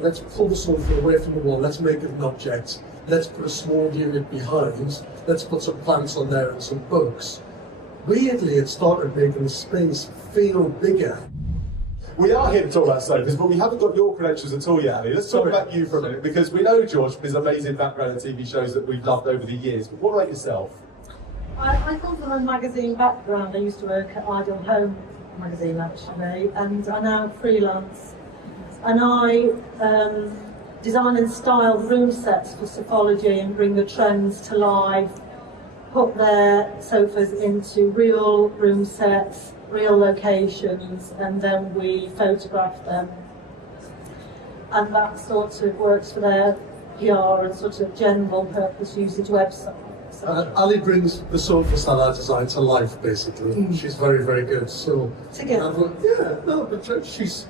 Let's pull the sofa away from the wall, let's make it an object, let's put a small unit behind, let's put some plants on there and some books. Weirdly, it started making the space feel bigger. We are here to talk about sofas, but we haven't got your credentials at all yet, Ali. Let's talk about you for a minute, because we know George from his amazing background in TV shows that we've loved over the years. But what about yourself? I come from a magazine background. I used to work at Ideal Home magazine actually, and I now freelance. And I design and style room sets for Sofology and bring the trends to life, put their sofas into real room sets, real locations, and then we photograph them. And that sort of works for their PR and sort of general purpose usage website. Ali brings the sofa style I design to life, basically. She's very, very good. So but she's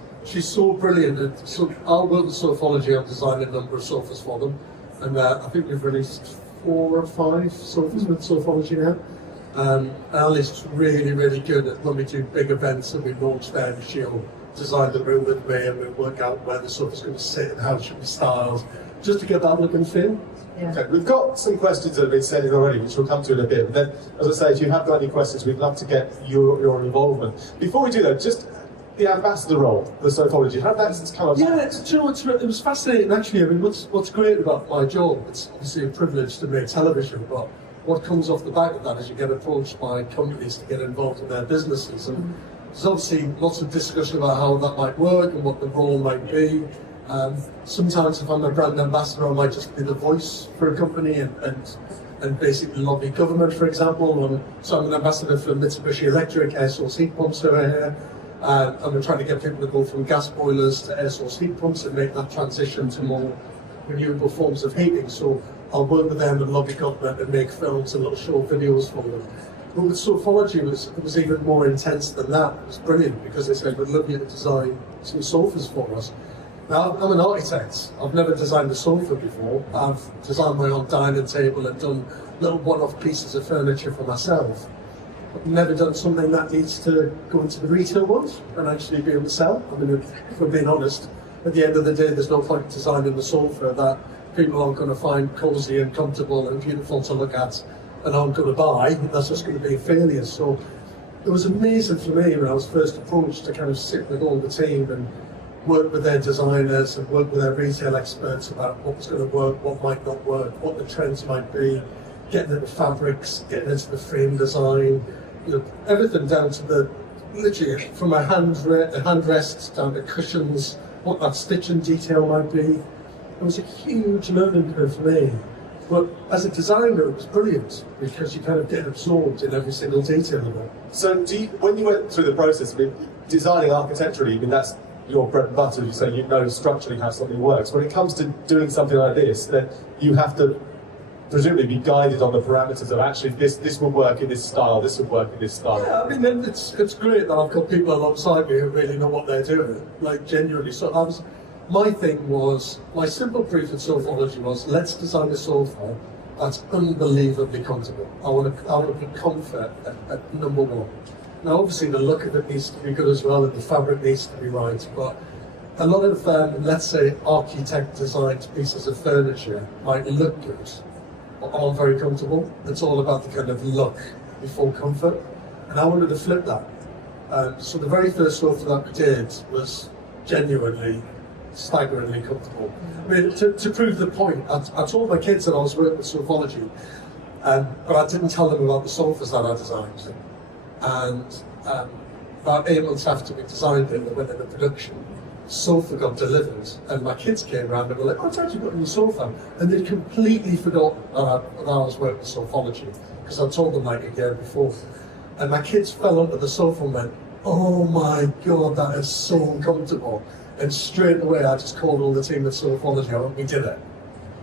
so brilliant. And so I'll work with Sofology. I've designed a number of sofas for them, and I think we've released 4 or 5 sofas with Sofology now. Ali's really, really good at when we do big events and we launch them. She'll design the room with me, and we work out where the sofa's going to sit and how it should be styled, just to get that look and feel. Yeah. Okay, we've got some questions that have been sent in already, which we'll come to in a bit. But then, as I say, if you have got any questions, we'd love to get your involvement. Before we do that, just the ambassador role for Sofology, how did that come up? Yeah, it was fascinating actually. I mean, what's great about my job, it's obviously a privilege to make television, but what comes off the back of that is you get approached by companies to get involved in their businesses. And there's obviously lots of discussion about how that might work and what the role might be. Sometimes if I'm a brand ambassador, I might just be the voice for a company and basically lobby government, for example. So I'm an ambassador for Mitsubishi Electric air source heat pumps over here. And we're trying to get people to go from gas boilers to air source heat pumps and make that transition to more renewable forms of heating. So I'll work with them and lobby government and make films and little short videos for them. But with Sofology, it was even more intense than that. It was brilliant because they said, we'd love you to design some sofas for us. Now, I'm an architect. I've never designed a sofa before. I've designed my own dining table and done little one-off pieces of furniture for myself. I've never done something that needs to go into the retail world and actually be able to sell. I mean, if we're being honest, at the end of the day, there's no point designing a sofa that people aren't going to find cosy and comfortable and beautiful to look at and aren't going to buy. That's just going to be a failure. So it was amazing for me when I was first approached to kind of sit with all the team and work with their designers and work with their retail experts about what was going to work, what might not work, what the trends might be, getting into fabrics, getting into the frame design, everything down to the, literally from a handrests down to cushions, what that stitching detail might be. It was a huge learning curve for me. But as a designer, it was brilliant because you kind of get absorbed in every single detail of it. So when you went through the process, I mean, designing architecturally, I mean, that's your bread and butter, you say you know structurally how something works. When it comes to doing something like this, then you have to presumably be guided on the parameters of actually this will work in this style, this will work in this style. Yeah, I mean, it's great that I've got people alongside me who really know what they're doing, like genuinely. So my thing was, my simple brief at Sofology was, let's design a sofa that's unbelievably comfortable. I want to be comfort at number one. Now, obviously, the look of it needs to be good as well, and the fabric needs to be right. But a lot of, let's say, architect-designed pieces of furniture might look good, but aren't very comfortable. It's all about the kind of look before comfort, and I wanted to flip that. So the very first sofa that we did was genuinely, staggeringly comfortable. I mean, to prove the point, I told my kids that I was working with Sofology, but I didn't tell them about the sofas that I designed. And about 8 months after we designed it, we went into production. Sofa got delivered, and my kids came around and were like, "Oh, Dad, you got a new sofa?" And they'd completely forgotten that I was working with Sofology because I told them like a year before. And my kids fell onto the sofa and went, "Oh my God, that is so uncomfortable!" And straight away, I just called all the team at Sofology. I went, "We did it.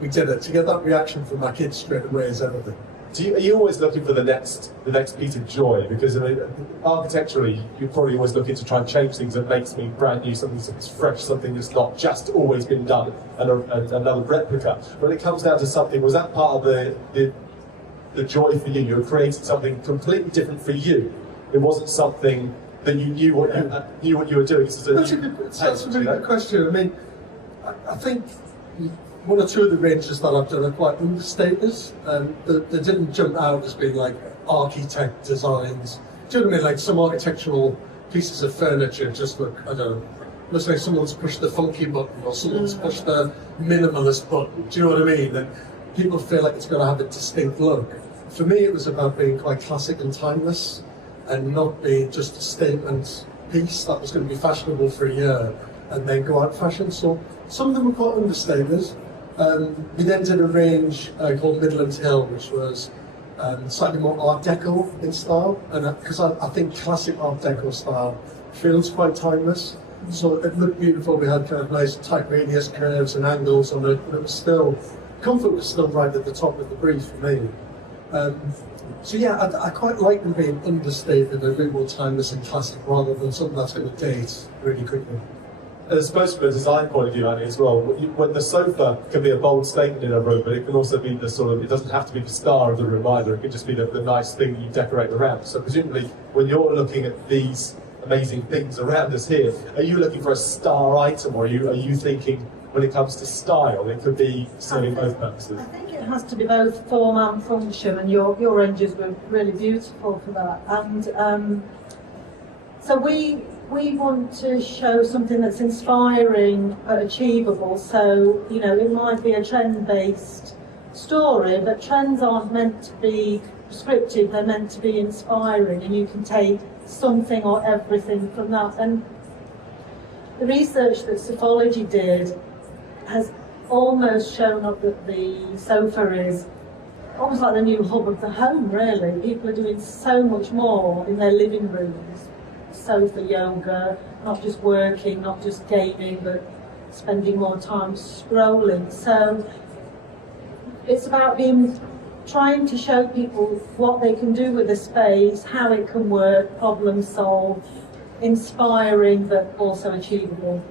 We did it." To get that reaction from my kids straight away is everything. Are you always looking for the next piece of joy? Because I mean, architecturally, you're probably always looking to try and change things that makes me brand new, something that's fresh, something that's not just always been done, and another replica. When it comes down to something, was that part of the joy for you? You were creating something completely different for you. It wasn't something that you knew what you were doing. That's a really good question. I mean, I think one or two of the ranges that I've done are quite understated. They didn't jump out as being like architect designs. Do you know what I mean? Like some architectural pieces of furniture just look, I don't know, looks like someone's pushed the funky button or someone's pushed the minimalist button. Do you know what I mean? And people feel like it's going to have a distinct look. For me, it was about being quite classic and timeless and not being just a statement piece that was going to be fashionable for a year and then go out of fashion. So some of them were quite understated. We then did a range called Midland Hill, which was slightly more Art Deco in style, and because I think classic Art Deco style feels quite timeless. So it looked beautiful. We had kind of nice tight radius curves and angles on it, but it was still, comfort was still right at the top of the brief for me. So yeah, I quite like them being understated and a bit more timeless and classic rather than something that's going to date really quickly. And I suppose from a design point of view, Annie, as well, when the sofa can be a bold statement in a room, but it can also be the sort of, it doesn't have to be the star of the room either, it can just be the nice thing you decorate around. So presumably, when you're looking at these amazing things around us here, are you looking for a star item, or are you thinking, when it comes to style, it could be serving both purposes? I think it has to be both form and function, and your ranges were really beautiful for that. And so we want to show something that's inspiring but achievable. So, you know, it might be a trend-based story, but trends aren't meant to be prescriptive, they're meant to be inspiring, and you can take something or everything from that. And the research that Sofology did has almost shown up that the sofa is almost like the new hub of the home, really. People are doing so much more in their living rooms. Sofa yoga, not just working, not just gaming, but spending more time scrolling. So it's about trying to show people what they can do with the space, how it can work, problem solve, inspiring but also achievable.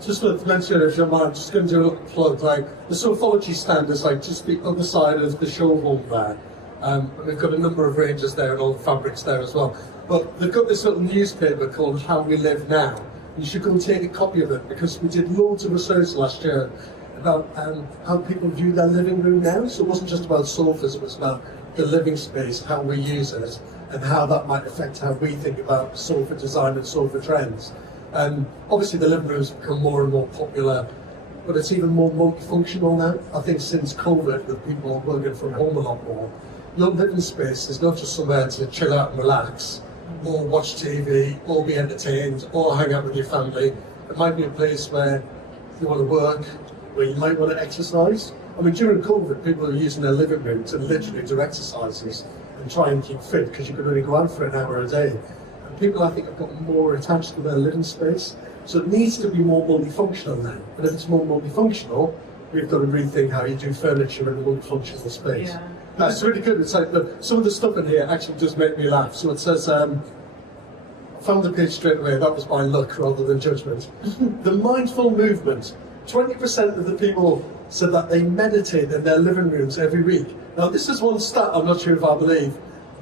Just to mention, if you don't mind, just going to do a little plug. Like the Sofology stand is like just the other side of the showroom there. And we've got a number of ranges there and all the fabrics there as well. But they've got this little newspaper called How We Live Now. You should go and take a copy of it, because we did loads of research last year about how people view their living room now. So it wasn't just about sofas, it was about the living space, how we use it, and how that might affect how we think about sofa design and sofa trends. Obviously the living room's become more and more popular, but it's even more multifunctional now. I think since COVID, with people working from home a lot more, your living space is not just somewhere to chill out and relax, or watch TV, or be entertained, or hang out with your family. It might be a place where you want to work, where you might want to exercise. I mean, during COVID, people are using their living room to literally do exercises and try and keep fit, because you can only go out for an hour a day. And people, I think, have got more attached to their living space. So it needs to be more multifunctional now. And if it's more multifunctional, we've got to rethink how you do furniture in a multifunctional space. Yeah. That's really good. It's like some of the stuff in here actually does make me laugh. So it says, found the page straight away, that was by luck rather than judgment. The mindful movement. 20% of the people said that they meditate in their living rooms every week. Now this is one stat I'm not sure if I believe.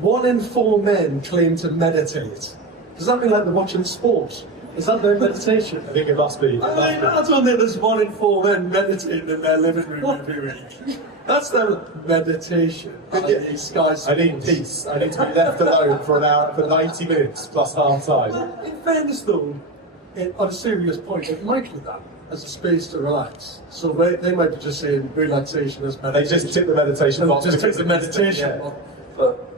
1 in 4 men claim to meditate. Does that mean like they're watching sport? Is that their meditation? I think it must be. I don't think there's 1 in 4 men meditating in their living room every week. That's their meditation. I need peace. I need to be left alone for an hour, for 90 minutes plus half time. Well, in fairness though, on a serious point, it might be that as a space to relax. So they might be just saying relaxation as meditation. They just tick the meditation box. Just tick the meditation box. But,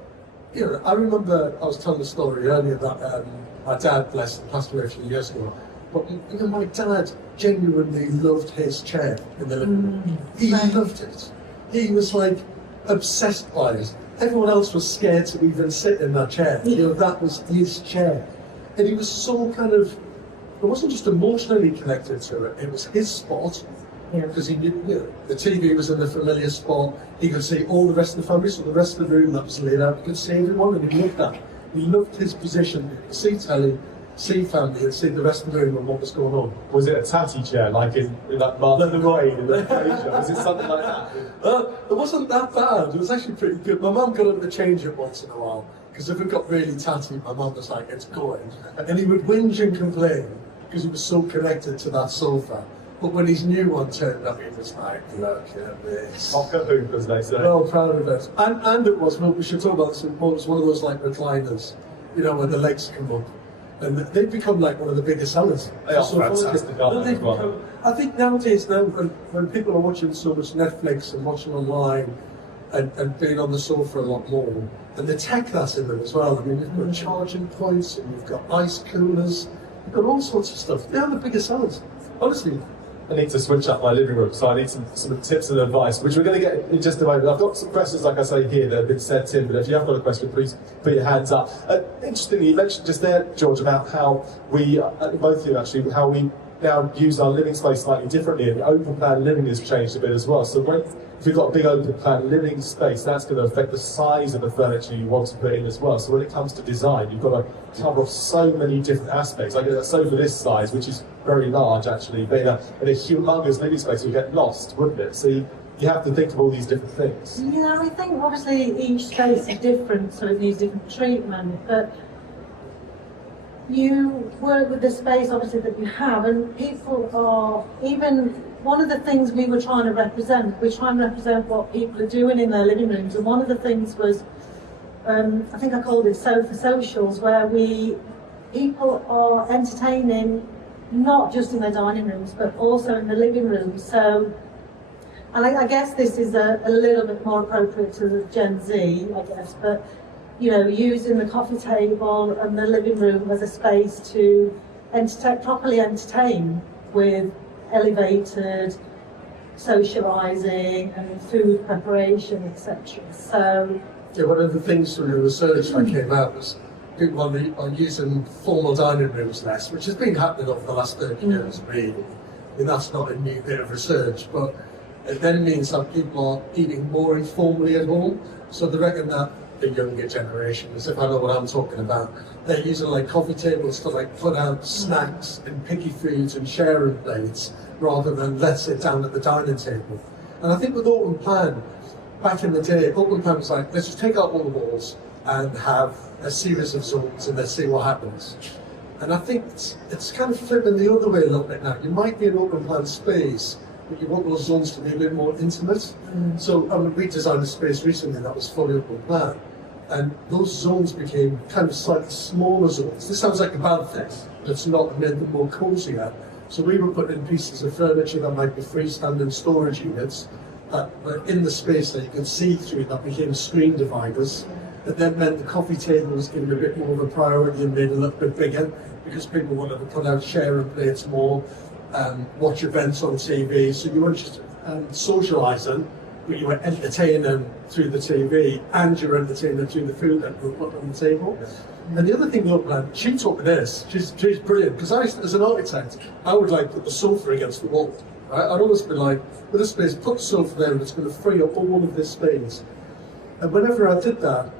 you know, I remember I was telling the story earlier that my dad, bless him, passed away a few years ago. But you know, my dad genuinely loved his chair in the living room. He loved it. He was like obsessed by it. Everyone else was scared to even sit in that chair. You know, that was his chair. And he was so kind of, it wasn't just emotionally connected to it, it was his spot. Because he knew, you know, the TV was in the familiar spot. He could see all the rest of the family, so the rest of the room that was laid out, he could see everyone, and he loved that. He loved his position. He could see telly, see family, and see the rest of the room and what was going on. Was it a tatty chair, like in that Martha Wayne in the Frasier? Was it something like that? It wasn't that bad. It was actually pretty good. My mum got him to change it once in a while, because if it got really tatty, my mum was like, it's going. And he would whinge and complain, because he was so connected to that sofa. But when his new one turned up, he was like, look at this. Cock-a-hoop, as they say. Well proud of it. And it was, well, we should talk about this, it was one of those like recliners, you know, where the legs come up. And they've become like one of the biggest sellers. They are fantastic, aren't they, as well? I think nowadays, when people are watching so much Netflix and watching online and being on the sofa a lot more, and the tech that's in them as well. I mean, you've got charging points, and you've got ice coolers, you've got all sorts of stuff. They are the biggest sellers, honestly. I need to switch up my living room, so I need some tips and advice, which we're going to get in just a moment. I've got some questions, like I say here, that have been sent in, but if you have got a question, please put your hands up. Interestingly, you mentioned just there, George, about how we, both of you actually, how we now use our living space slightly differently, and open plan living has changed a bit as well. So if you've got a big open plan living space, that's going to affect the size of the furniture you want to put in as well. So when it comes to design, you've got to cover off so many different aspects. Like a sofa this size, which is very large actually, but in a humongous living space, you'd get lost, wouldn't it? So you have to think of all these different things. Yeah, I think obviously each space is different, so it needs different treatment, but you work with the space obviously that you have, and people are, even one of the things we were trying to represent, we try and represent what people are doing in their living rooms, and one of the things was, I think I called it sofa socials, where people are entertaining not just in their dining rooms, but also in the living room. So, and I guess this is a little bit more appropriate to the Gen Z, I guess, but you know, using the coffee table and the living room as a space to properly entertain with elevated socialising and food preparation, etc. So, yeah, one of the things from the research that came out was people are using formal dining rooms less, which has been happening over the last 30 years, really. I mean, that's not a new bit of research, but it then means that people are eating more informally at home. So they reckon that the younger generation, as if I know what I'm talking about, they're using like coffee tables to like put out snacks and picky foods and sharing plates rather than let's sit down at the dining table. And I think with open plan, back in the day, open plan was like, let's just take out all the walls and have a series of zones and let's see what happens. And I think it's kind of flipping the other way a little bit now. You might be an open plan space, but you want those zones to be a bit more intimate. So I mean, we designed a space recently that was fully open plan, and those zones became kind of slightly smaller zones. This sounds like a bad thing, but it's not. It made them more cozier. So we were putting in pieces of furniture that might be freestanding storage units that were in the space that you could see through, that became screen dividers. That then meant the coffee table was given a bit more of a priority and made it a little bit bigger because people wanted to put out sharing plates more, watch events on TV. So you weren't just socialising, but you were entertaining through the TV and you were entertaining through the food that we put on the table. And the other thing, look, man, she taught me this. She's brilliant, because as an architect, I would like put the sofa against the wall. Right? I'd always be like, with this space, put the sofa there and it's going to free up all of this space. And whenever I did that,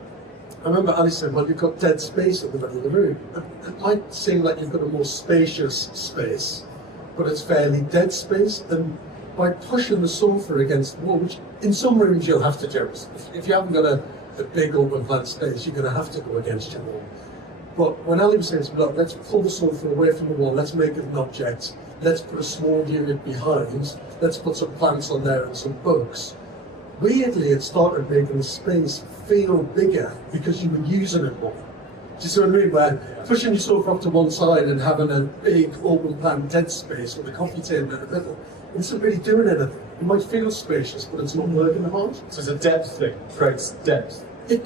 I remember Ali said, well, you've got dead space in the middle of the room. It might seem like you've got a more spacious space, but it's fairly dead space. And by pushing the sofa against the wall, which in some rooms you'll have to do. If you haven't got a big open plan space, you're going to have to go against your wall. But when Ali was saying, look, let's pull the sofa away from the wall, let's make it an object, let's put a small unit behind, let's put some plants on there and some books. Weirdly, it started making the space feel bigger because you were using it more. Do you see what I mean? Where pushing your sofa up to one side and having a big open plan dead space with a coffee table in the middle, it isn't really doing anything. It might feel spacious, but it's not working hard. So it's a depth thing, creates depth. It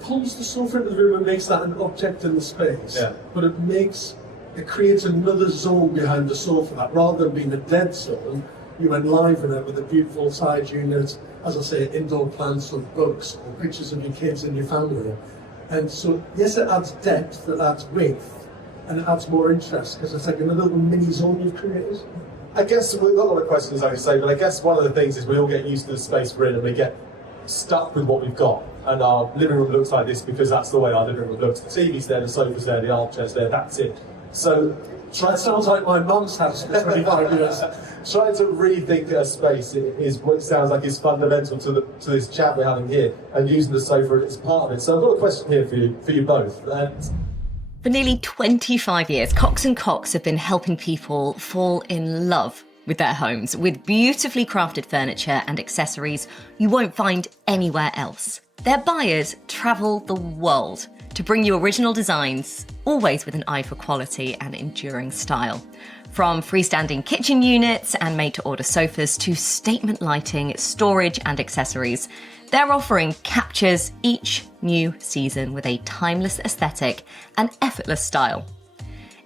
pulls the sofa into the room and makes that an object in the space. Yeah. But it creates another zone behind the sofa that rather than being a dead zone, you enliven it with a beautiful side unit, as I say, indoor plants or books or pictures of your kids and your family. And so, yes, it adds depth, it adds width, and it adds more interest because it's like another little mini zone you've created. I guess we've got a lot of questions, like you say, but I guess one of the things is we all get used to the space we're in and we get stuck with what we've got. And our living room looks like this because that's the way our living room looks. The TV's there, the sofa's there, the armchair's there, that's it. So That sounds like my mum's house for 25 years. Trying to rethink a space is what sounds like is fundamental to this chat we're having here, and using the sofa as part of it. So I've got a question here for you both. For nearly 25 years, Cox & Cox have been helping people fall in love with their homes, with beautifully crafted furniture and accessories you won't find anywhere else. Their buyers travel the world to bring you original designs, always with an eye for quality and enduring style. From freestanding kitchen units and made-to-order sofas to statement lighting, storage and accessories, their offering captures each new season with a timeless aesthetic and effortless style.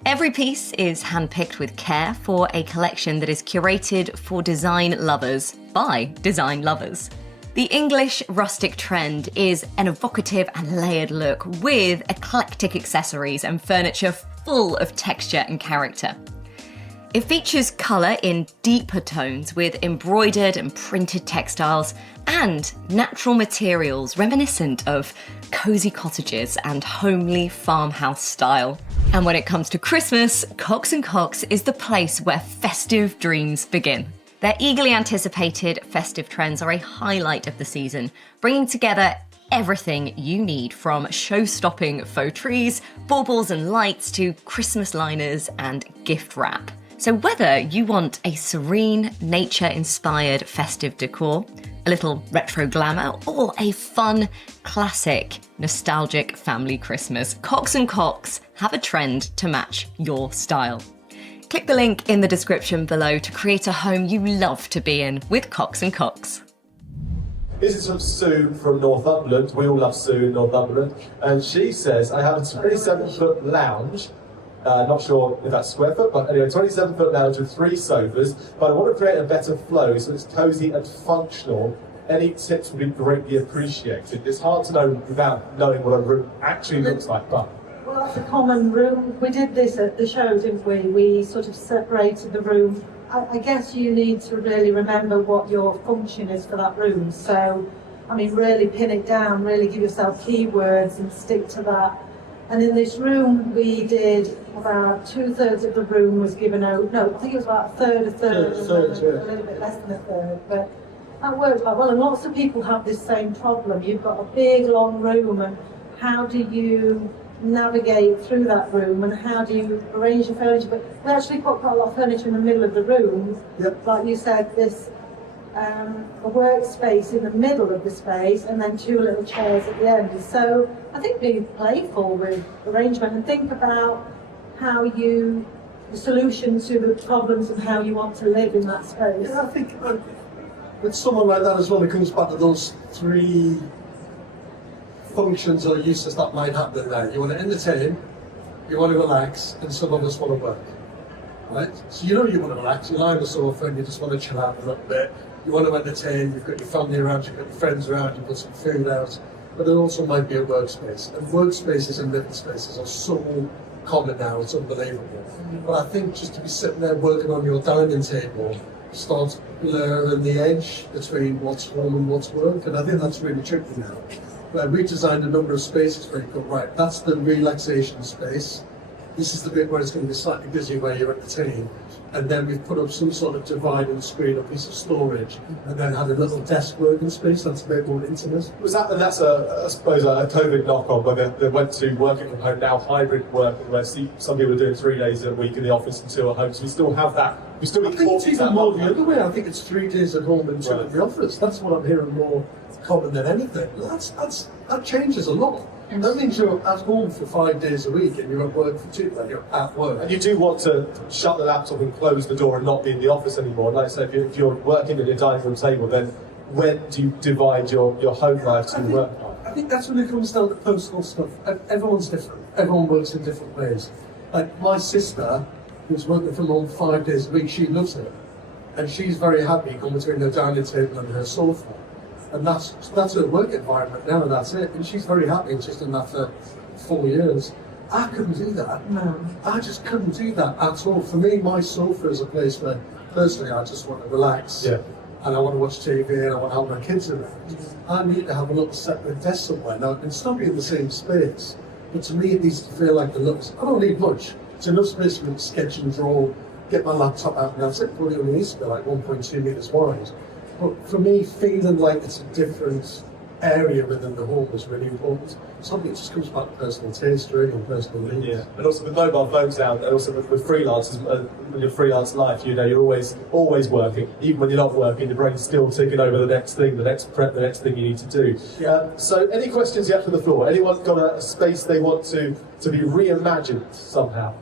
Every piece is handpicked with care for a collection that is curated for design lovers by design lovers. The English rustic trend is an evocative and layered look with eclectic accessories and furniture full of texture and character. It features colour in deeper tones with embroidered and printed textiles and natural materials reminiscent of cosy cottages and homely farmhouse style. And when it comes to Christmas, Cox & Cox is the place where festive dreams begin. Their eagerly anticipated festive trends are a highlight of the season, bringing together everything you need from show-stopping faux trees, baubles and lights to Christmas liners and gift wrap. So whether you want a serene, nature-inspired festive decor, a little retro glamour, or a fun, classic, nostalgic family Christmas, Cox & Cox have a trend to match your style. Click the link in the description below to create a home you love to be in with Cox & Cox. This is from Sue from Northumberland. We all love Sue in Northumberland. And she says, I have a 27-foot lounge. Not sure if that's square foot, but anyway, 27-foot lounge with 3 sofas. But I want to create a better flow so it's cosy and functional. Any tips would be greatly appreciated. It's hard to know without knowing what a room actually looks like, but... Well, that's a common room. We did this at the show, didn't we? We sort of separated the room. I guess you need to really remember what your function is for that room. So, I mean, really pin it down, really give yourself keywords and stick to that. And in this room, we did about 2/3 of the room was given out. No, I think it was about a third, yeah. a little bit less than a third. But that worked quite well. And lots of people have this same problem. You've got a big, long room, and how do you navigate through that room, and how do you arrange your furniture? But we actually put quite a lot of furniture in the middle of the room. Yep. Like you said, this a workspace in the middle of the space, and then 2 little chairs at the end. So I think be playful with arrangement and think about how the solution to the problems and how you want to live in that space. Yeah, I think with someone like that as well, it comes back to those 3 functions or uses that might happen there. You want to entertain, you want to relax, and some of us want to work. Right? So you want to relax, you lie on the sofa and you just want to chill out a little bit. You want to entertain, you've got your family around, you've got your friends around, you've got some food out. But there also might be a workspace. And workspaces and living spaces are so common now, it's unbelievable. But I think just to be sitting there working on your dining table starts blurring the edge between what's home and what's work. And I think that's really tricky now. Where we designed a number of spaces where you go, right, that's the relaxation space. This is the bit where it's going to be slightly busy where you're entertaining. And then we've put up some sort of dividing screen, a piece of storage, and then had a little desk working space that's a bit more intimate. Was that, and that's I suppose a COVID knock-on where they went to working from home, now hybrid working, where some people are doing 3 days a week in the office and 2 at home, so we still have that. We still I think it's even more the other way. I think it's 3 days at home and 2 at the office. That's what I'm hearing more common than anything. That changes a lot. That means you're at home for 5 days a week and you're at work for 2, like you're at work. And you do want to shut the laptop and close the door and not be in the office anymore. Like I say, if you're working at your dining room table, then when do you divide your home life to work life? I think that's when it comes down to personal stuff. Everyone's different. Everyone works in different ways. Like my sister, who's working from home 5 days a week, she loves it. And she's very happy going between her dining table and her sofa. And that's her work environment now, and that's it. And she's very happy, and she's done that for 4 years. I couldn't do that. No. I just couldn't do that at all. For me, my sofa is a place where, personally, I just want to relax. Yeah. And I want to watch TV, and I want to have my kids around. I need to have a little separate desk somewhere. Now, it can still be in the same space, but to me, it needs to feel like the looks. I don't need much. It's enough space for me to sketch and draw, get my laptop out, and that's it. Probably only needs to be like 1.2 meters wide. But for me, feeling like it's a different area within the home is really important. something that just comes back to personal taste, really, and personal needs. Yeah, and also with mobile phones now, and also with freelancers, with your freelance life, you know, you're always working. Even when you're not working, the brain's still ticking over the next thing, the next prep, the next thing you need to do. Yeah. So, any questions yet from the floor? Anyone got a space they want to be reimagined somehow?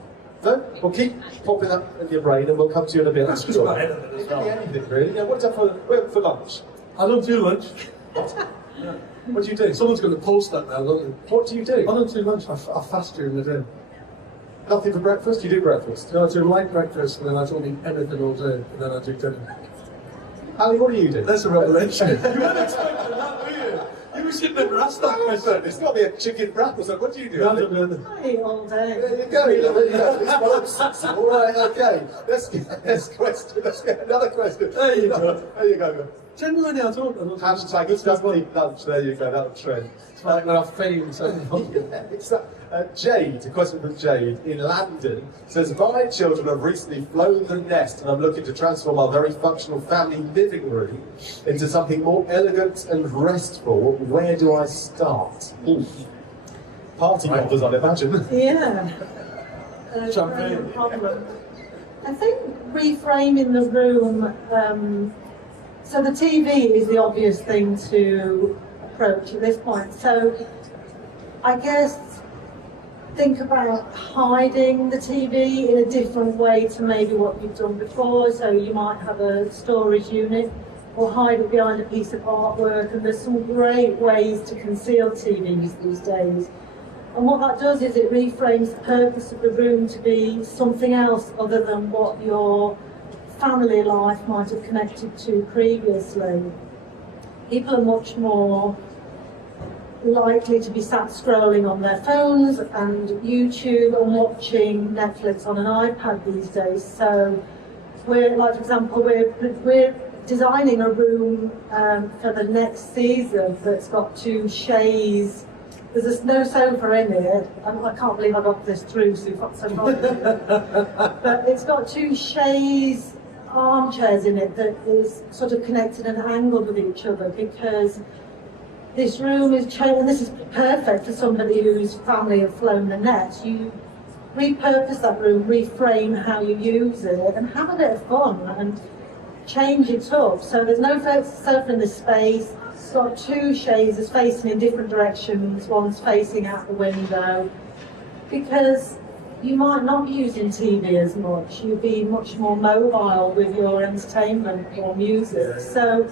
No? Well, keep popping that in your brain, and we'll come to you in a bit. That's just about anything as It can be well. anything, really. Yeah, what's up for lunch? I don't do lunch. What do you do? Someone's going to post that now, don't they? What do you do? I don't do lunch. I fast during the day. Nothing for breakfast? You do breakfast? No, I do light breakfast, and then I don't eat anything all day, and then I do dinner. Ali, what do you do? That's a revelation. You weren't expecting that, were you? You should never ask that question. It's got to be a chicken wrap or something. What do you do? No, I don't do anything. I eat all day. There you go. There you go. It's well obsessive. All right, okay. Let's get another question. There you go. There you go. Genuinely, I don't. Hashtag it's just eat lunch. There you go. That'll trend. It's like when I faint. Jade, a question from Jade in London says, my children have recently flown the nest and I'm looking to transform our very functional family living room into something more elegant and restful. Where do I start? Party mothers, I'd imagine. Yeah. Champagne. Problem. I think reframing the room. So the TV is the obvious thing to approach at this point. So I guess think about hiding the TV in a different way to maybe what you've done before. So you might have a storage unit or hide it behind a piece of artwork, and there's some great ways to conceal TVs these days. And what that does is it reframes the purpose of the room to be something else other than what your family life might have connected to previously. People are much more likely to be sat scrolling on their phones and YouTube and watching Netflix on an iPad these days. So we're, like for example, we're designing a room for the next season that's got 2 chaise. There's no sofa in it, and I can't believe I got this through so far. But it's got 2 chaise armchairs in it that is sort of connected and angled with each other, because this room is and this is perfect for somebody whose family have flown the nest. You repurpose that room, reframe how you use it, and have a bit of fun and change it up. So there's no sofa in this space. It's got 2 chaises facing in different directions. One's facing out the window, because you might not be using TV as much. You'll be much more mobile with your entertainment or music. So,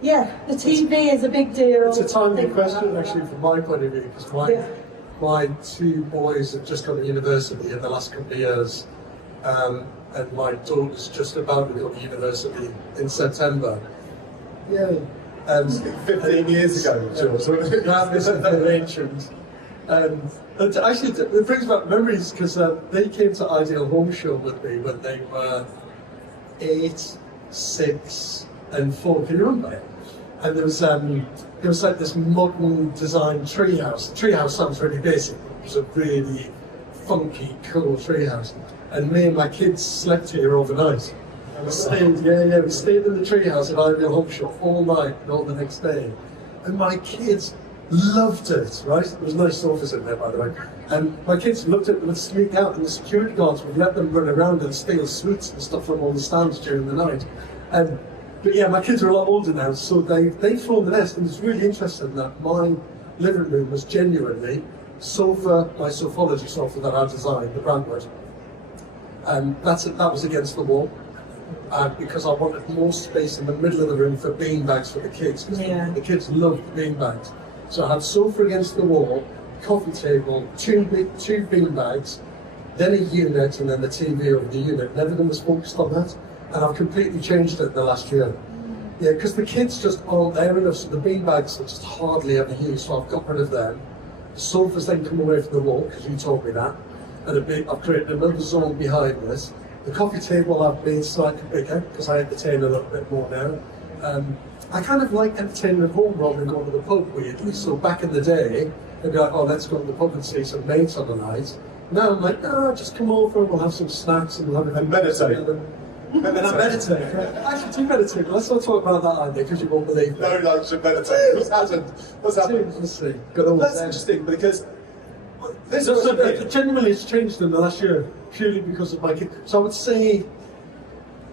yeah, the TV is a big deal. It's a timely question, actually, from my point of view, because my 2 boys have just gone to university in the last couple of years, and my daughter's just about to go to university in September. Yeah. 15 years ago, George. This is very ancient. And actually, it brings back memories, because they came to Ideal Home Show with me when they were 8, 6, and 4. Can you remember? And there was like this modern design treehouse. The treehouse sounds really basic. It was a really funky, cool treehouse. And me and my kids slept here overnight. We stayed in the treehouse at Ideal Home Show all night and all the next day. And my kids loved it, right? There was nice sofas in there, by the way. And my kids loved it and would sneak out, and the security guards would let them run around and steal sweets and stuff from all the stands during the night. But yeah, my kids are a lot older now, so they've flown the nest, and it's really interesting that my living room was genuinely my Sofology sofa that I designed, the Brantwood. And that was against the wall. Because I wanted more space in the middle of the room for beanbags for the kids, because the kids loved beanbags. So I had sofa against the wall, coffee table, 2 beanbags, then a unit, and then the TV over the unit. And everything was focused on that. And I've completely changed it in the last year. Yeah, because the kids just aren't there enough, so the beanbags are just hardly ever used, so I've got rid of them. The sofas then come away from the wall, because you told me that. And I've created another zone behind this. The coffee table I've made slightly bigger, because I entertain a little bit more now. I kind of like entertaining at home rather than going to the pub, weirdly. So back in the day, they'd be like, oh, let's go to the pub and see some mates on the night. Now I'm like, no, just come over, we'll have some snacks and we'll have a meditate. And I meditate. Actually, do you meditate? Let's not talk about that idea because you won't believe it. No, you should meditate. What's happened? What's happened? Let's see. Got all That's that. interesting because this So, was genuinely, it's changed in the last year purely because of my kid. So I would say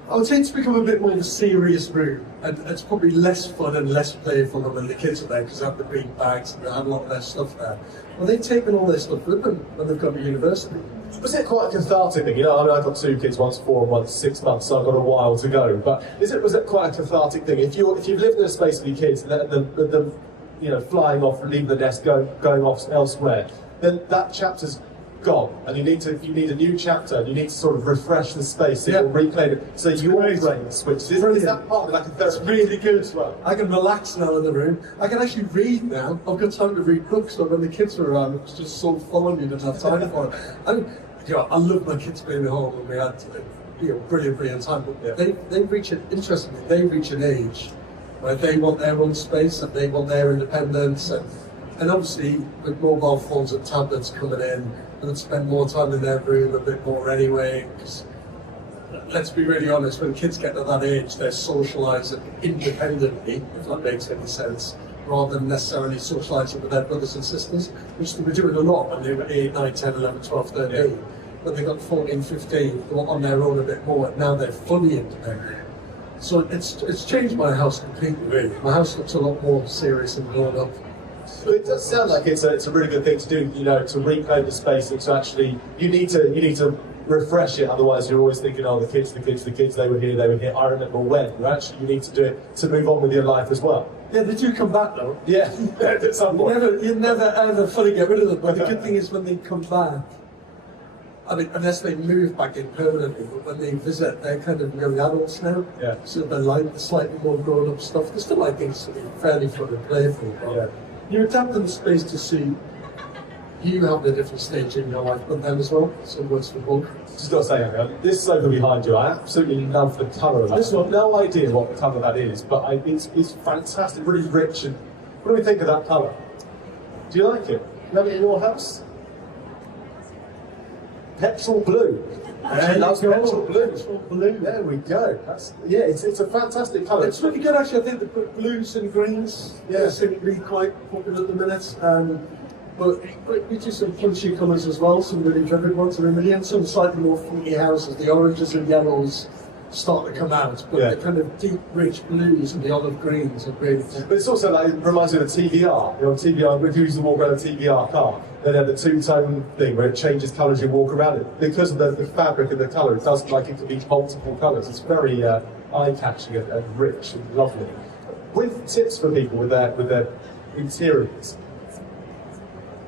it's become a bit more of a serious room, and it's probably less fun and less playful when the kids are there because they have the big bags and they have a lot of their stuff there. Well, they've taken all their stuff with them when they've gone to university. Was it quite a cathartic thing? You know, I mean, I've got 2 kids, one's 4 and one's 6 months, so I've got a while to go. But was it quite a cathartic thing? If you've lived in a space with your kids, and them flying off, leaving the nest, going off elsewhere, then that chapter's gone, and you need a new chapter. And you need to sort of refresh the space, or reclaim it, so your brain switches. Is that part of like a therapy? It's really good as well. I can relax now in the room. I can actually read now. I've got time to read books. So when the kids were around, it was just so fun. You didn't have time for it. I love my kids being at home, and we had brilliant time. But they reach an age where they want their own space and they want their independence, and obviously with mobile phones and tablets coming in, they'll spend more time in their room a bit more anyway. Because let's be really honest, when kids get to that age, they're socialising independently, if that makes any sense, rather than necessarily socialising with their brothers and sisters, which they were doing a lot when they were 8, 9, 10, 11, 12, 13. Yeah. When they got 14, 15, they were on their own a bit more. Now they're fully independent. So it's changed my house completely, really. My house looks a lot more serious and grown up. Well, it does sound like it's a really good thing to do, to reclaim the space and to actually, you need to refresh it, otherwise you're always thinking, oh, the kids, they were here, I remember when. Actually, you need to do it to move on with your life as well. Yeah, they do come back though. Yeah, at some point. You never ever fully get rid of them, but the good thing is when they come back, I mean, unless they move back in permanently, but when they visit, they're kind of young adults now. Yeah. So they like the slightly more grown-up stuff. They still like things to be fairly fun and playful, but you're adapting the space to see you have a different stage in your life, but them as well. So it works for both. Just got to say, this sofa behind you, I absolutely love the colour of it. I've got no idea what the colour that is, but it's fantastic, really rich. And what do we think of that colour? Do you like it? You have it in your house? Petrol blue. That's petrol blue. Petrol blue. There we go. It's a fantastic colour. It's really good actually. I think they put blues and greens. Yeah, seem to be quite popular at the minute. But we do some punchy colours as well, some really vivid ones. And then some slightly more funky houses. The oranges and yellows start to come out, but the kind of deep, rich blues and the olive greens are great. But it's also like, it reminds me of a TVR. TVR, if you used to walk around a TVR car, then they have the two-tone thing where it changes colour as you walk around it. Because of the fabric and the colour, it does like it can be multiple colours. It's very eye-catching and rich and lovely. With tips for people with their interiors,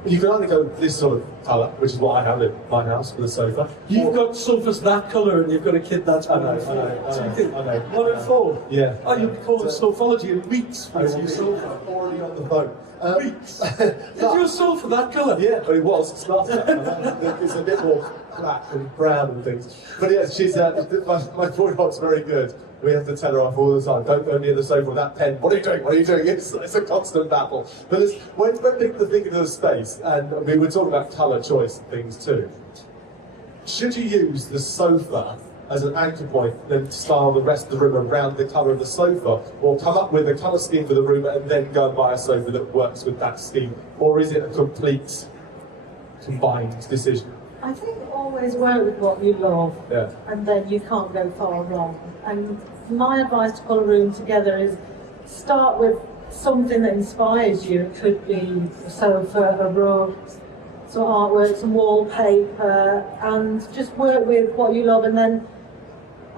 you can either go this sort of colour, which is what I have in my house with a sofa. You've got sofas that colour and you've got a kid that's I know. 1 in 4. Yeah. Oh, you call it sofology in weeks with your sofa. Already on the phone. Weeks. Is your sofa that colour? Yeah, but it was. It's not. It's a bit more black and brown and things. But yeah, she's my 4-year-old's very good. We have to tell her off all the time. Don't go near the sofa with that pen. What are you doing? What are you doing? It's a constant battle. But when people think of the space, and we were talking about colour choice and things too, should you use the sofa as an anchor point, then style the rest of the room around the colour of the sofa, or come up with a colour scheme for the room and then go and buy a sofa that works with that scheme? Or is it a complete combined decision? I think always work with what you love, Yeah. and then you can't go far wrong. And my advice to pull a room together is start with something that inspires you. It could be a sofa, a rug, some artwork, some wallpaper, and just work with what you love. And then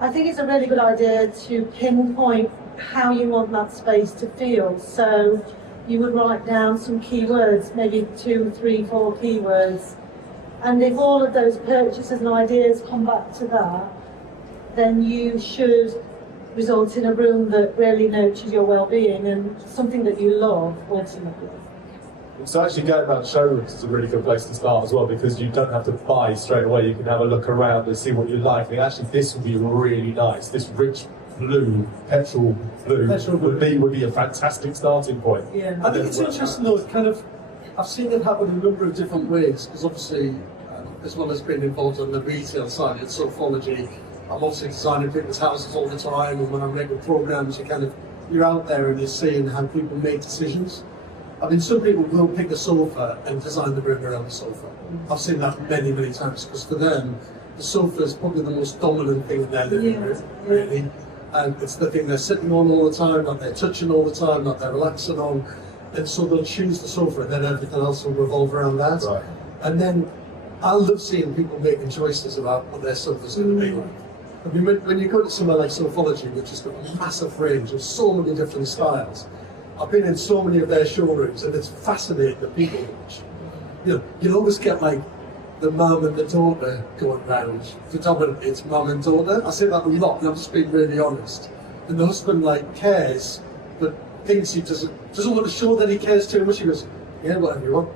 I think it's a really good idea to pinpoint how you want that space to feel. So you would write down some keywords, maybe 2, 3, 4 keywords. And if all of those purchases and ideas come back to that, then you should result in a room that really nurtures your well-being and something that you love ultimately. So actually going around showrooms is a really good place to start as well, because you don't have to buy straight away. You can have a look around and see what you like. And actually this would be really nice. This rich blue, petrol blue, would be a fantastic starting point. Yeah. I think it's interesting though, I've seen it happen in a number of different ways, because obviously, as well as being involved on the retail side, it's Soulfology, I'm obviously designing people's houses all the time, and when I'm making programs, you're out there and you're seeing how people make decisions. I mean, some people will pick a sofa and design the room around the sofa. I've seen that many, many times, because for them, the sofa is probably the most dominant thing in their living room, really. And it's the thing they're sitting on all the time, that they're touching all the time, that they're relaxing on. And so they'll choose the sofa, and then everything else will revolve around that. Right. And then I love seeing people making choices about what their sofa's going to be like. I mean, when you go to somewhere like Sofology, which has got a massive range of so many different styles, I've been in so many of their showrooms, and it's fascinating the people watch. You know, you'll always get like the mum and the daughter going round. Predominantly it's mum and daughter. I say that a lot, and I'm just being really honest. And the husband like cares, but thinks he doesn't want to show that he cares too much. He goes, yeah, whatever you want.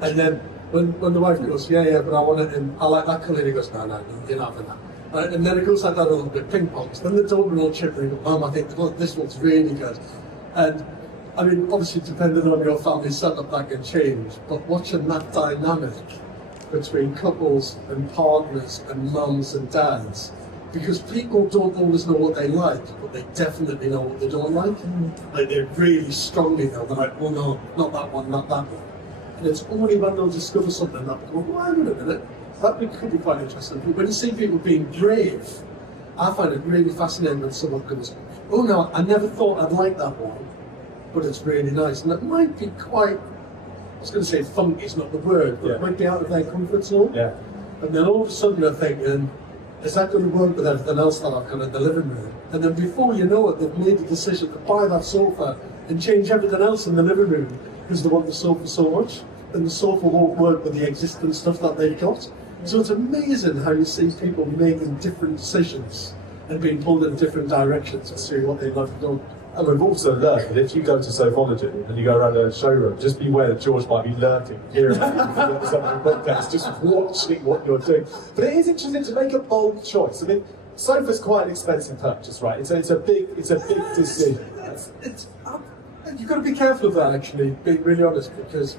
And then when the wife goes, yeah, but I want it in, I like that colour, he goes, no, you're not having that. Right? And then it goes like that a little bit, ping pongs. Then the daughter will chip in and go, Mum, I think this one's really good. And I mean, obviously depending on your family setup, that can change, but watching that dynamic between couples and partners and mums and dads, because people don't always know what they like, but they definitely know what they don't like. Like, they really strongly know. They're like, oh no, not that one, not that one. And it's only when they'll discover something that they go, well, hang on a minute, that could be quite interesting. But when you see people being brave, I find it really fascinating when someone goes, oh no, I never thought I'd like that one, but it's really nice. And it might be quite, I was going to say funky is not the word, but it might be out of their comfort zone. Yeah. And then all of a sudden they're thinking, is that going to work with everything else that I've got in the living room? And then before you know it, they've made the decision to buy that sofa and change everything else in the living room because they want the sofa so much, and the sofa won't work with the existing stuff that they've got. So it's amazing how you see people making different decisions and being pulled in different directions to see what they love to do. And we've also learned that if you go to Sofology and you go around a showroom, just beware that George might be lurking, hearing podcast, just watching what you're doing. But it is interesting to make a bold choice. I mean, sofa's quite an expensive purchase, right? It's a big decision. You've got to be careful of that, actually, being really honest, because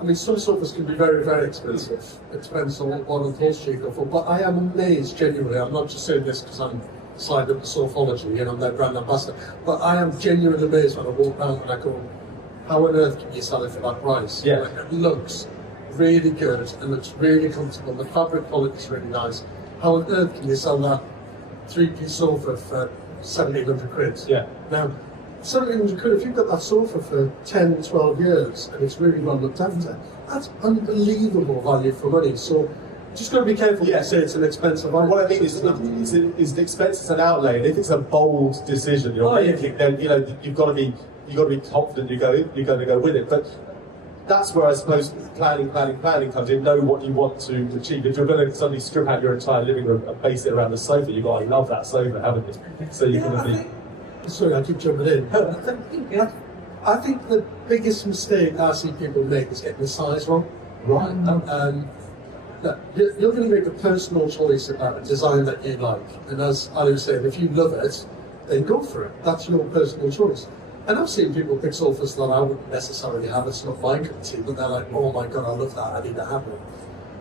I mean, some sofas can be very, very expensive. It depends on what upholstery you go for. But I am amazed, genuinely. I'm not just saying this because I'm signed up to Sofology and I'm their brand ambassador. But I am genuinely amazed when I walk around and I go, how on earth can you sell it for that price? Yeah. Like, it looks really good and it's really comfortable. The fabric quality is really nice. How on earth can you sell that three-piece sofa for 1,700 quid? Yeah. Now, 1,700 quid, if you've got that sofa for 10, 12 years and it's really well looked after, that's unbelievable value for money. So just got to be careful when you say it's an expensive item. What I mean is the expense is an outlay, and if it's a bold decision you're making, then you've got to be confident you're going to go with it. But that's where I suppose planning comes in. Know what you want to achieve. If you're going to suddenly strip out your entire living room and base it around the sofa, you've got to love that sofa, haven't you? So you're going to be. Sorry, I keep jumping in. I think the biggest mistake I see people make is getting the size wrong. Right. You're going to make a personal choice about a design that you like. And as Ali was saying, if you love it, then go for it. That's your personal choice. And I've seen people pick sofas that I wouldn't necessarily have. It's not my cup of tea, but they're like, oh my God, I love that. I need to have it.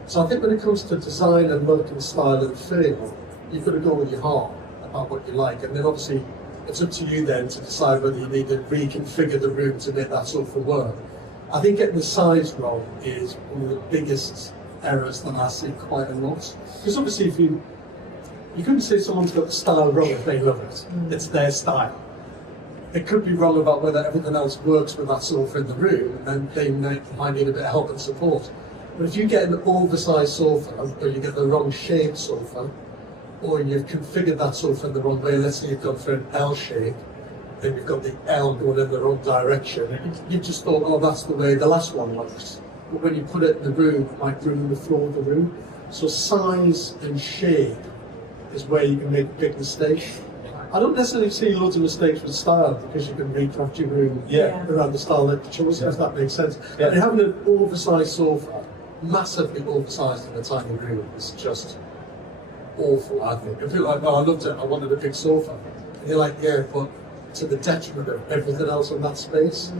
So I think when it comes to design and look and style and feel, you've got to go with your heart about what you like. And then obviously, it's up to you then to decide whether you need to reconfigure the room to make that sofa work. I think getting the size wrong is one of the biggest errors that I see quite a lot. Because obviously if you couldn't say someone's got the style wrong if they love it. It's their style. It could be wrong about whether everything else works with that sofa in the room, and then they might need a bit of help and support. But if you get an oversized sofa, or you get the wrong shaped sofa, or you've configured that sofa in the wrong way, let's say you've gone for an L shape, then you've got the L going in the wrong direction, and you just thought, oh, that's the way the last one looks. But when you put it in the room, it might ruin the flow of the room. So size and shape is where you can make a big mistake. I don't necessarily see loads of mistakes with style, because you can recraft your room around the style that you chose, if that makes sense. Yeah. And having an oversized sofa, massively oversized in a tiny room, is just awful, I think. If you're like, oh, I loved it, I wanted a big sofa. And you're like, yeah, but to the detriment of everything else in that space.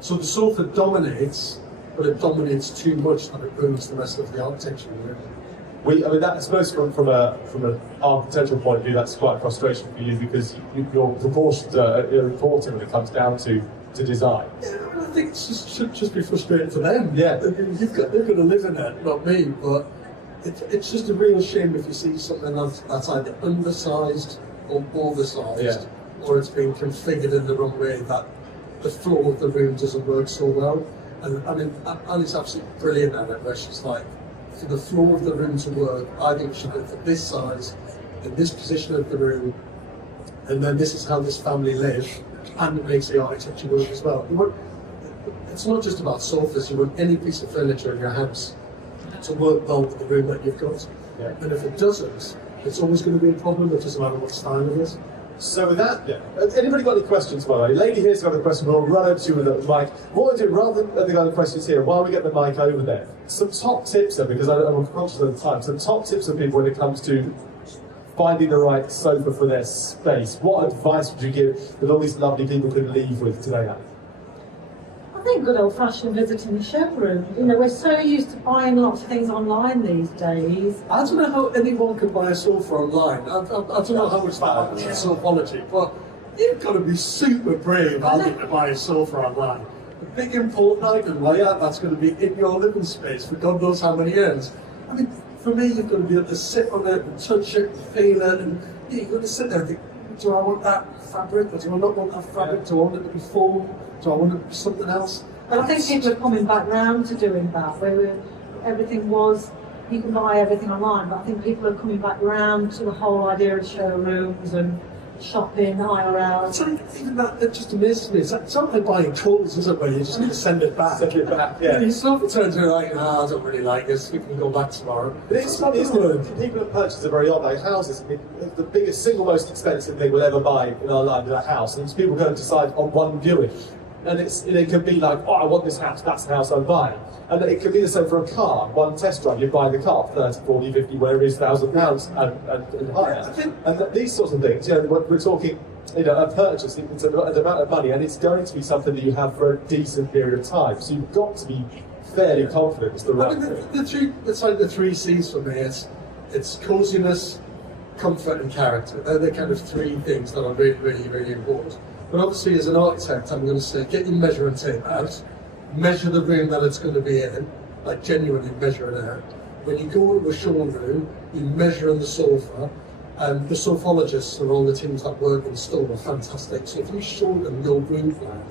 So the sofa dominates, but it dominates too much that it ruins the rest of the architecture in the room. I suppose from an architectural point of view, that's quite a frustration for you because your proportions are important when it comes down to design. Yeah, I think it should just be frustrating for them. Yeah. They've got to live in it, not me. But it's just a real shame if you see something that's either undersized or oversized, or it's been configured in the wrong way that the floor of the room doesn't work so well. And I mean, Ali's absolutely brilliant at it, where she's like, for the floor of the room to work, I think it should be for this size, in this position of the room, and then this is how this family live, and it makes the architecture work as well. It's not just about sofas, you want any piece of furniture in your house to work well with the room that you've got. Yeah. And if it doesn't, it's always going to be a problem, it doesn't matter what style it is. So with that, anybody got any questions, by the way? Lady here's got a question, we'll run over to you with the mic. What we'll do, rather than the other questions here, while we get the mic over there, some top tips then, because I'm conscious of the time, some top tips for people when it comes to finding the right sofa for their space. What advice would you give that all these lovely people could leave with today, Anne? I think good old-fashioned visiting the showroom. You know, we're so used to buying lots of things online these days. I don't know how anyone can buy a sofa online. I don't know how much that happens in sophology, but you've got to be super brave, I think, to buy a sofa online. A big important item like that, that's going to be in your living space for God knows how many years. I mean, for me, you've got to be able to sit on it and touch it and feel it, and you've got to sit there and think, do I want that fabric, or do I not want that fabric? Do I want it to be foam? Do I want it to be something else? And I think people are coming back round to doing that, where everything was, you can buy everything online, but I think people are coming back round to the whole idea of showrooms and shopping, IRL. It's like, even that, it just amazes me. It's not like buying clothes, is it, where you're just going to send it back? Send it back, yeah. And your sofa turns around like, I don't really like this, we can go back tomorrow. But it's funny, isn't it? People that purchase are very odd. Like houses, the biggest, single most expensive thing we'll ever buy in our life is a house, and people go and decide on one viewing. And it can be like, oh, I want this house, that's the house I'm buying. And it can be the same for a car. One test drive, you buy the car, 30, 40, 50, whatever it is, £1,000 and higher. And these sorts of things, we're talking, a purchase, it's an amount of money, and it's going to be something that you have for a decent period of time. So you've got to be fairly confident it's the right thing. It's like the 3 C's for me. It's coziness, comfort and character. They're the kind of 3 things that are really, really, really important. But obviously as an architect, I'm going to say, get your measuring tape out, measure the room that it's going to be in, like genuinely measure it out. When you go into a showroom, you measure on the sofa, and the sophologists and all the teams that work in store are fantastic. So if you show them your room plan,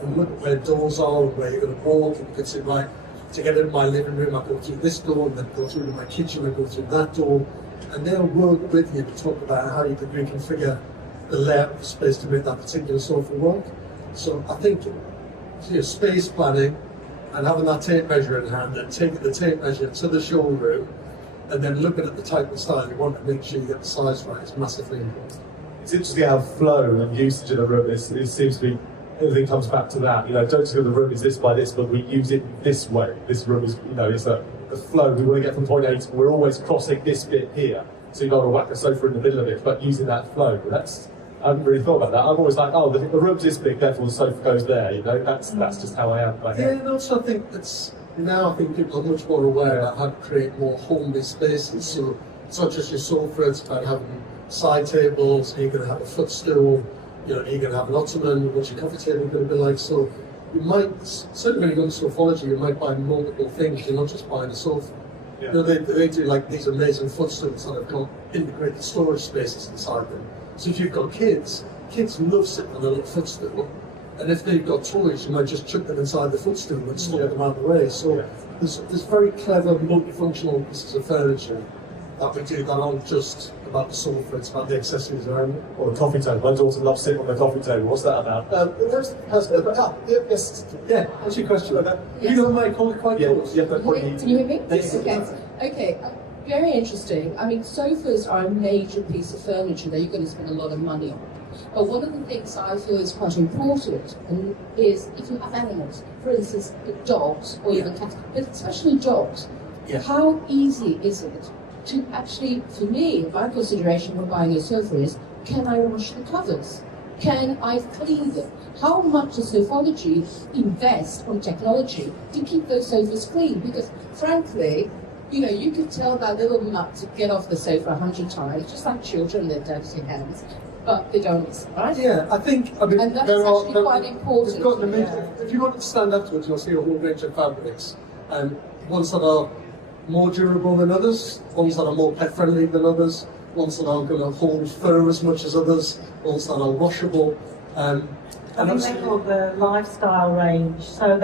and look at where doors are and where you're going to walk, and you can say, right, to get into my living room, I go through this door, and then go through to my kitchen, and go through that door, and they'll work with you to talk about how you can reconfigure the layout of the space to make that particular sofa work. So I think space planning and having that tape measure in hand and taking the tape measure to the showroom and then looking at the type of style you want to make sure you get the size right is massively important. It's interesting how flow and usage of the room it seems to be, everything comes back to that. Don't just go the room is this by this, but we use it this way. This room is, it's a flow. We want to get from point A to, we're always crossing this bit here. So you don't want to whack a sofa in the middle of it, but using that flow. I haven't really thought about that. I'm always like, the room's this big, therefore the sofa goes there. That's just how I am. And also I think I think people are much more aware about how to create more homely spaces. So it's not just your sofa, it's about having side tables, you're going to have a footstool, you're going to have an ottoman, what's your coffee table going to be like. So you might, certainly when you go to sophology, you might buy multiple things, you're not just buying a sofa. Yeah. They do like these amazing footstools that have got integrated storage spaces inside them. So if you've got kids love sitting on a little footstool, and if they've got toys, you might just chuck them inside the footstool and store them out of the way. So there's very clever multifunctional pieces of furniture that we do that aren't just about the sofa, it's about the accessories around it. Or the coffee table. My daughter loves sitting on the coffee table. What's that about? Yes. Yeah, what's your question? Yes. You know my call it quite close. Yeah, Can you hear me? Yes. Okay. Very interesting. I mean, sofas are a major piece of furniture that you're going to spend a lot of money on. But one of the things I feel is quite important is if you have animals, for instance, dogs or even cats, but especially dogs, how easy is it to actually, for me, my consideration when buying a sofa is, can I wash the covers? Can I clean them? How much does Sofology invest on technology to keep those sofas clean? Because frankly, You know, you could tell that little nut to get off the sofa 100 times, just like children, they're dirty hands, but they don't listen, right? Yeah, I think, I mean, And that's actually quite important. It's got, I mean, if you want to stand afterwards, you'll see a whole range of fabrics, and ones that are more durable than others, ones that are more pet-friendly than others, ones that aren't going to hold fur as much as others, ones that are washable. I think they call the lifestyle range, so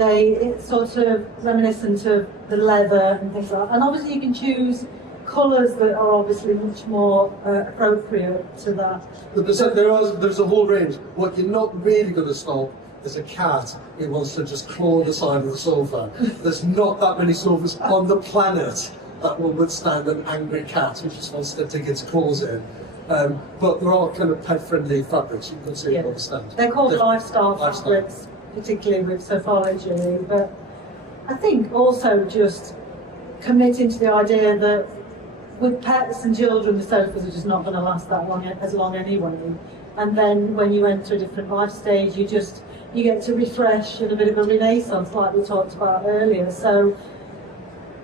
it's sort of reminiscent of the leather and things like that. And obviously you can choose colours that are obviously much more appropriate to that. But there's a whole range. What you're not really going to stop is a cat who wants to just claw the side of the sofa. There's not that many sofas on the planet that will withstand an angry cat who just wants to dig its claws in. But there are kind of pet-friendly fabrics you can see on the stand. They're called lifestyle fabrics, particularly with Sofology. But I think also just committing to the idea that with pets and children, the sofas are just not going to last that long as long anyway. And then when you enter a different life stage, you get to refresh and a bit of a renaissance, like we talked about earlier. So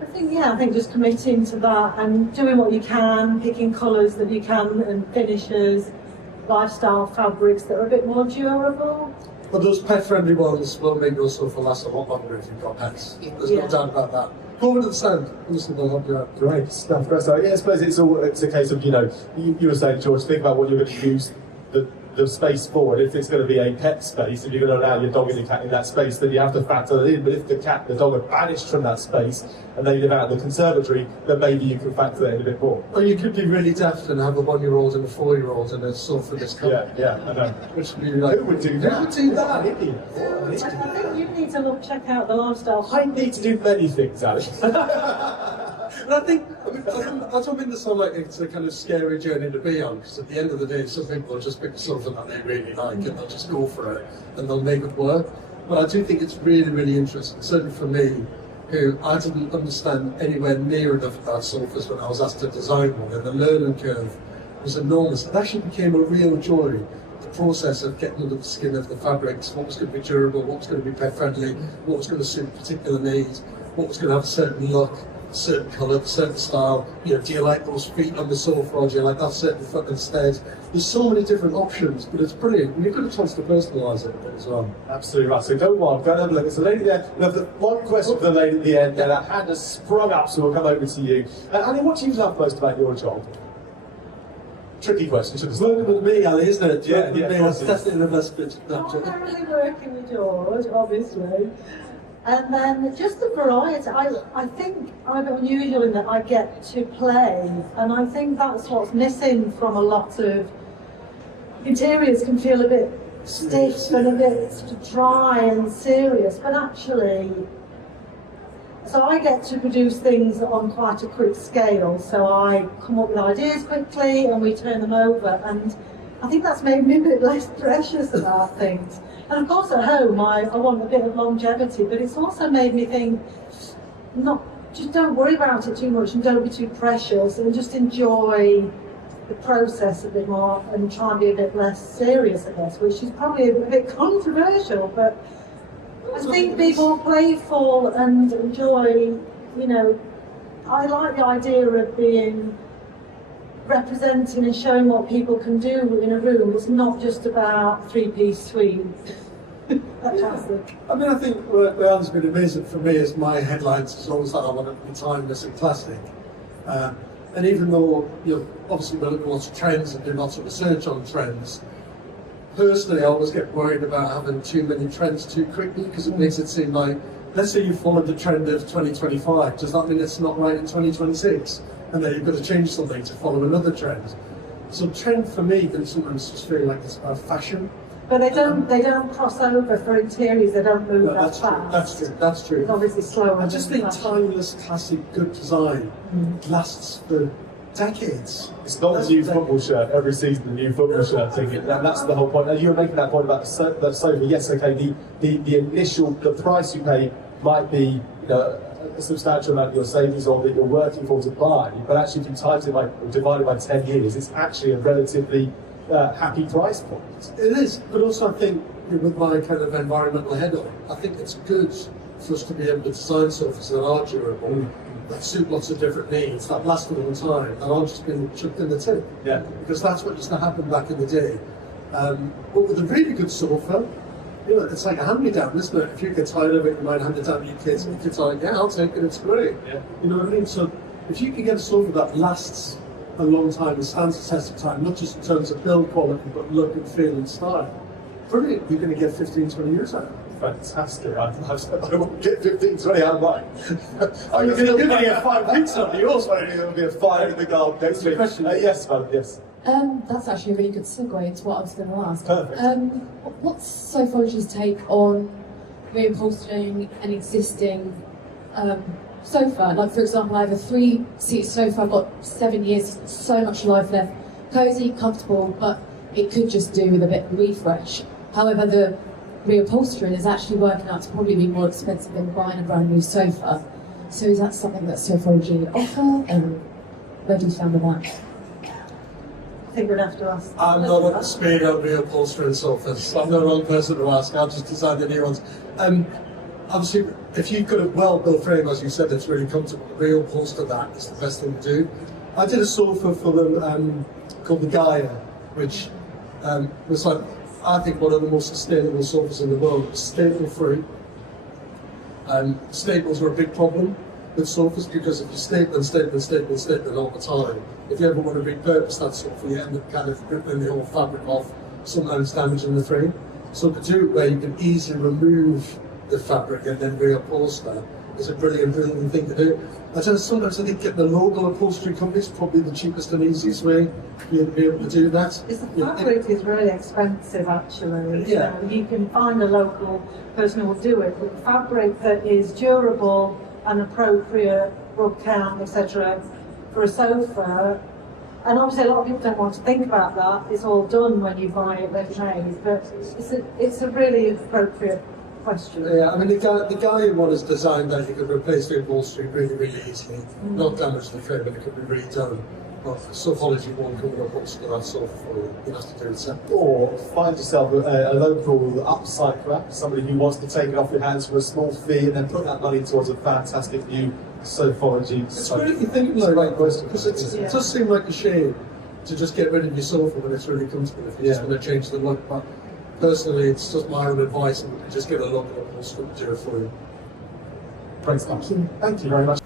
I think just committing to that and doing what you can, picking colours that you can and finishes, lifestyle fabrics that are a bit more durable. But those pet-friendly ones will make your sofa last a lot longer if you've got pets. There's no doubt about that. Go over to the stand. Listen, they'll help you out. Great stuff. So I suppose it's a case of, you know, you were saying, George, think about what you're going to use the space for. And if it's going to be a pet space, if you're going to allow your dog and your cat in that space, then you have to factor that in. But if the dog are banished from that space and they live out in the conservatory, then maybe you can factor that in a bit more. Or you could be really daft and have a 1-year-old and a 4-year-old and a sofa this colour. Yeah, I know. Which would be like, who would do that? Who would do that? I think you need to check out the lifestyle. I need to do many things, Ali. And I think, I don't mean to sound like it's a kind of scary journey to be on, because at the end of the day, some people will just pick something that they really like and they'll just go for it and they'll make it work. But I do think it's really, really interesting, certainly for me, who I didn't understand anywhere near enough about sofas when I was asked to design one, and the learning curve was enormous. It actually became a real joy, the process of getting under the skin of the fabrics, what was going to be durable, what was going to be pet friendly, what was going to suit particular needs, what was going to have a certain look, a certain colour, a certain style. You know, do you like those feet on the sofa, or do you like that certain foot instead? There's so many different options, but it's brilliant. And you've got a chance to personalise it a bit as well. Absolutely right. So go on, go and have a look. There's a lady there. We have one question for the lady at the end, and that hand has sprung up, so we'll come over to you. Ali, what do you love most about your job? Tricky question, should have said. Working with me, Ali, isn't it? Yeah, Working with me, that's definitely the best bit. Primarily working with George, obviously. And then just the variety. I think I'm unusual in that I get to play, and I think that's what's missing from a lot of interiors. Can feel a bit stiff and a bit sort of dry and serious, but actually, so I get to produce things on quite a quick scale. So I come up with ideas quickly and we turn them over, and I think that's made me a bit less precious about things. And of course at home I want a bit of longevity, but it's also made me think, just don't worry about it too much and don't be too precious, and just enjoy the process a bit more and try and be a bit less serious, I guess, which is probably a bit controversial, but I think be more playful and enjoy, you know, I like the idea of being representing and showing what people can do in a room. It's not just about three-piece suite. Fantastic. I mean, I think where Anne's been amazing for me is my headlines is always that I want to be timeless and classic. And even though, you know, obviously we're looking at lots of trends and do lots of research on trends, personally I always get worried about having too many trends too quickly, because it makes it seem like, let's say you followed the trend of 2025, does that mean it's not right in 2026? And then you've got to change something to follow another trend. So trend for me can sometimes just feel like it's about fashion. But they don't cross over for interiors, they don't move that fast. That's true. It's obviously slower. I just think timeless, classic, good design lasts for decades. It's not a new football shirt every season, the new football shirt thing, and that's the whole point. And you were making that point about the sofa. Yes, okay, the initial, the price you pay might be, you know, a substantial amount of your savings or that you're working for to buy, but actually if you times it by, divided by 10 years, it's actually a relatively happy price point. It is, but also I think with my kind of environmental head on, I think it's good for us to be able to design sofas that are durable, that suit lots of different needs, that last a long time, and aren't just being chucked in the tin. Yeah. Because that's what used to happen back in the day. But with a really good sofa, you know, it's like a hand-me-down, isn't it? If you get tired of it, you might hand it down to your kids, and the kids are like, yeah, I'll take it, it's great. Yeah. You know what I mean? So if you can get a sofa that lasts a long time and stands the test of time, not just in terms of build quality, but look and feel and style, brilliant, you're going to get 15, 20 years out of it. Fantastic. I won't get 15, 20 out of mine. You're going to get 5 weeks out of yours, Maybe there'll be a fire in the garden next week. Yes, madam, yes. That's actually a really good segue into what I was going to ask. Perfect. What's Sofology's take on reupholstering an existing sofa? Like, for example, I have a 3-seat sofa, I've got 7 years, so much life left. Cosy, comfortable, but it could just do with a bit of refresh. However, the reupholstering is actually working out to probably be more expensive than buying a brand new sofa. So is that something that Sofology offer? And where do you stand with that? I think we'd have to ask. I'm not at the speed of reupholstering sofas. I'm the wrong person to ask. I'll just design the new ones. Obviously, if you've got a well-built frame, as you said, it's really comfortable, reupholster that is the best thing to do. I did a sofa for them called the Gaia, which was like, I think, one of the most sustainable sofas in the world. It was staple-free. Staples were a big problem with sofas because if you staple all the time, if you ever want to repurpose that sofa, you end up kind of ripping the whole fabric off, sometimes damaging the frame. So to do it where you can easily remove the fabric and then reupholster is a brilliant thing to do. Sometimes I think getting the local upholstery companies is probably the cheapest and easiest way to be able to do that. The fabric is really expensive, actually. Yeah. You can find a local person who will do it, but the fabric that is durable and appropriate, rub count, etc., for a sofa. And obviously, a lot of people don't want to think about that. It's all done when you buy it ready-made, but it's a really appropriate question. Yeah, I mean, the Gaia one is designed that you could replace the upholstery really easily, not damage the frame, but it could be redone. But Sofology won't come and upholster that sofa for you. You have to do it separately. Or find yourself a local upcycler, somebody who wants to take it off your hands for a small fee and then put that money towards a fantastic new Sofology. It's really thinking like that, because it does seem like a shame to just get rid of your sofa when it's really comfortable if you just want to change the look. But personally, it's just my own advice, and just get a local upholsterer to do it for you. Great stuff. Thank you very much.